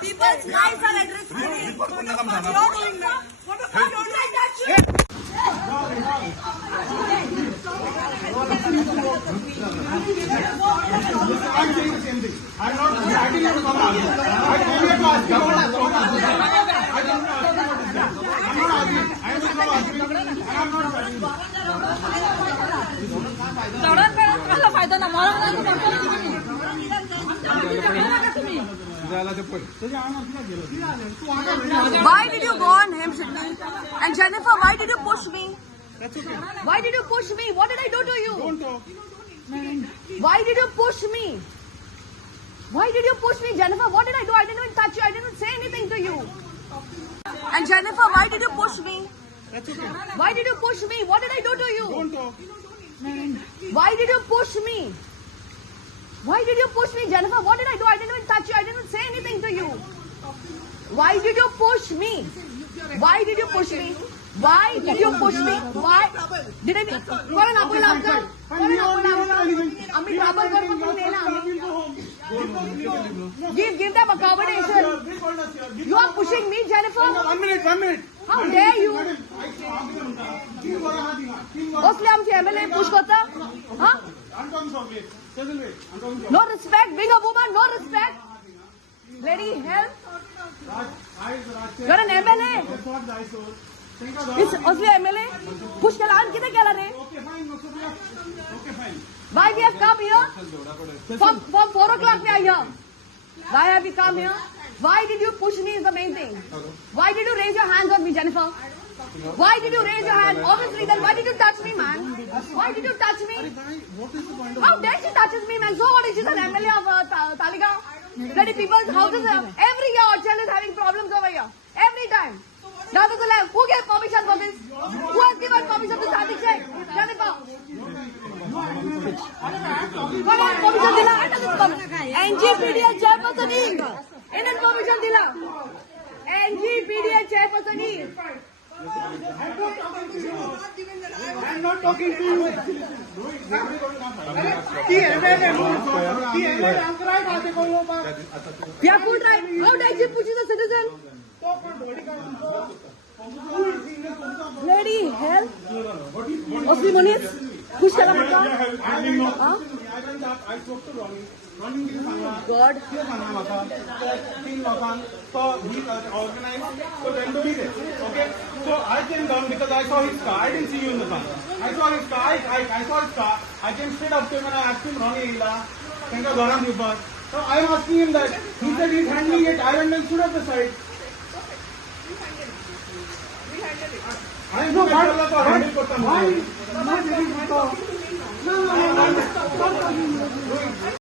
People's lives are at risk. फायदा ना Why did you go on him, Sidney? And Jennifer, why did you push me? That's okay. Why did you push me? What did I do to you? Don't talk. Why did you push me? Why did you push me, Jennifer? What did I do? I didn't even touch you. I didn't say anything to you. And Jennifer, why did you push me? That's okay. Why did you push me? What did I do to you? Don't talk. Why did you push me? Why did you push me, Jennifer? What did I do? I didn't even touch you. I didn't say anything to you. Why did you push me? Why did you push me? Why did you push me? Why did I? Karan apun after. Karan apun after. Ami trouble kar apun dena. Give them accommodation. You are pushing me, Jennifer. 1 minute. How dare you? Mostly हम MLA push करता, हाँ? No respect, being a woman, no respect. Lady, help. You're an MLA. Is Osli MLA? Push kalan किधर क्या ला रहे? Why we have come here? From 4 o'clock we are here. Why have you come here? Why did you push me is the main thing. Why did you raise your hands on me, Jennifer? Why did you raise your hand? Obviously, then why did you touch me, man? Why did you touch me? How dare she touches me, man? So what is she, an MLA of Taligaon? Bloody people's houses, every year Orchel is having problems over here. Every time. Now to the left, who gave permission for this? Who has given permission to Sadiq Sheikh? Jennifer. What has permission dila? NGPDA chairperson ही. इन्हें permission दिला. NGPDA chairperson he. I'm not talking to you. Yeah, food right. How dare she push the citizen? Lady, help. Osli Muniz, push kara mata. I spoke to Ronnie. God. So he organized. So then do it. Okay. So I came down because I saw his car. I didn't see you in the car. I saw his car. I saw his car. I came straight up to him and I asked him, Ronnie Ila, thank you, Garam Yubar. So I am asking him that. He said he's handling it. I went and stood at the side. I am no, why?